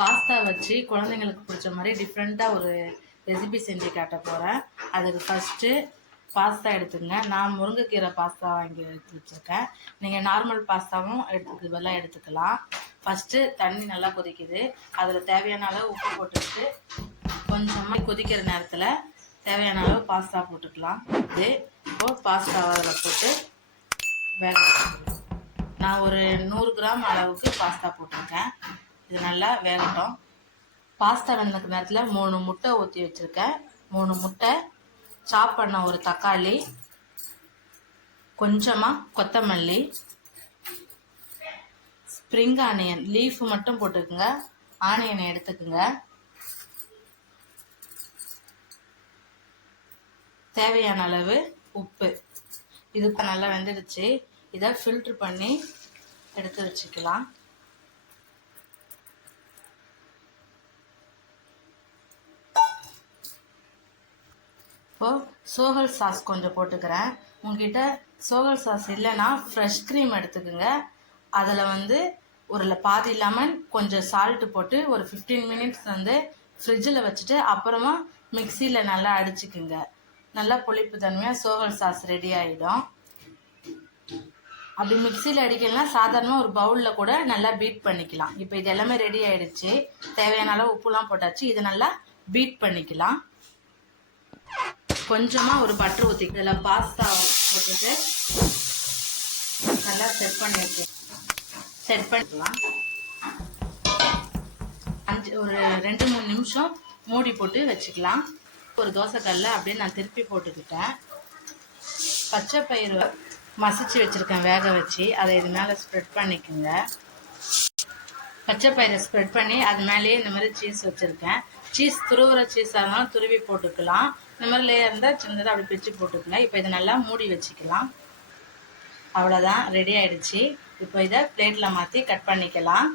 Pasta வச்சு குழந்தைங்களுக்கு பிடிச்ச மாதிரி டிஃப்ரெண்ட்டாக ஒரு ரெசிபி செஞ்சு காட்ட போகிறேன். அதுக்கு ஃபஸ்ட்டு பாஸ்தா எடுத்துங்க. நான் முருங்கைக்கீரை பாஸ்தா வாங்கி எடுத்து வச்சுருக்கேன். நீங்கள் நார்மல் பாஸ்தாவும் எடுத்துக்கலாம். ஃபஸ்ட்டு தண்ணி நல்லா கொதிக்குது. அதில் தேவையான அளவு உப்பு போட்டுட்டு கொஞ்சமாக கொதிக்கிற நேரத்தில் தேவையான அளவு பாஸ்தா போட்டுக்கலாம். இப்போது பாஸ்தாவை அதில் போட்டு வேக வச்சுக்கலாம். நான் ஒரு 100 கிராம் அளவுக்கு பாஸ்தா போட்டிருக்கேன். இது நல்லா வேகட்டும். பாஸ்தா வெந்த நேரத்தில் 3 முட்டை ஊற்றி வச்சுருக்கேன். 3 முட்டை, சாப் பண்ண ஒரு தக்காளி, கொஞ்சமாக கொத்தமல்லி, ஸ்ப்ரிங் ஆனியன் லீஃப் மட்டும் போட்டுக்குங்க, ஆனியனை எடுத்துக்குங்க. தேவையான அளவு உப்பு. இது நல்லா வெந்துடுச்சு. இதை ஃபில்ட்ரு பண்ணி எடுத்து வச்சுக்கலாம். இப்போது சோகல் சாஸ் கொஞ்சம் போட்டுக்கிறேன். உங்ககிட்ட சோகல் சாஸ் இல்லைன்னா ஃப்ரெஷ் க்ரீம் எடுத்துக்கோங்க. அதில் ஒரு பாதி லெமன், கொஞ்சம் சால்ட்டு போட்டு ஒரு 15 மினிட்ஸ் ஃப்ரிட்ஜில் வச்சுட்டு அப்புறமா மிக்சியில் நல்லா அடிச்சுக்குங்க. நல்லா புளிப்பு தன்மையாக சோகல் சாஸ் ரெடி ஆகிடும். அப்படி மிக்சியில் அடிக்கலைன்னா சாதாரணமாக ஒரு பவுலில் கூட நல்லா பீட் பண்ணிக்கலாம். இப்போ இது எல்லாமே ரெடி ஆகிடுச்சு. தேவையான அளவு உப்புலாம் போட்டாச்சு. இதை நல்லா பீட் பண்ணிக்கலாம். கொஞ்சமாக ஒரு பட்டர் ஊற்றி இதில் பாஸ்தா போட்டுட்டு நல்லா செட் பண்ணிக்கலாம். ஒரு 2-3 நிமிஷம் மூடி போட்டு வச்சுக்கலாம். ஒரு தோசைக்கல்ல அப்படியே நான் திருப்பி போட்டுக்கிட்டேன். பச்சை பயிறு மசிச்சு வச்சுருக்கேன் வேக வச்சு. அதை இது மேலே ஸ்ப்ரெட் பண்ணிக்கோங்க. பச்சை பயிரை ஸ்ப்ரெட் பண்ணி அது மேலேயே இந்த மாதிரி சீஸ் வச்சுருக்கேன். சீஸ் துருவுற சீஸாக இருந்தாலும் துருவி போட்டுக்கலாம். இந்த மாதிரி லேயர் இருந்தால் சின்னதாக அப்படி பிச்சு போட்டுக்கலாம். இப்போ இதை நல்லா மூடி வச்சுக்கலாம். அவ்வளோதான், ரெடி ஆகிடுச்சு. இப்போ இதை பிளேட்டில் மாற்றி கட் பண்ணிக்கலாம்.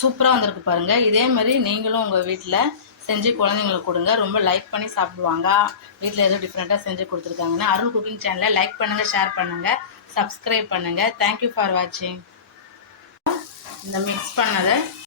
சூப்பராக வந்திருக்கு பாருங்கள். இதே மாதிரி நீங்களும் உங்கள் வீட்டில் செஞ்சு குழந்தைங்களுக்கு கொடுங்க. ரொம்ப லைக் பண்ணி சாப்பிடுவாங்க. வீட்டில் எதுவும் டிஃப்ரெண்ட்டாக செஞ்சு கொடுத்துருக்காங்கன்னா அருள் குக்கிங் சேனலை லைக் பண்ணுங்கள், ஷேர் பண்ணுங்கள், சப்ஸ்கிரைப் பண்ணுங்கள். தேங்க்யூ ஃபார் வாட்சிங். இந்த மிக்ஸ் பண்ணதை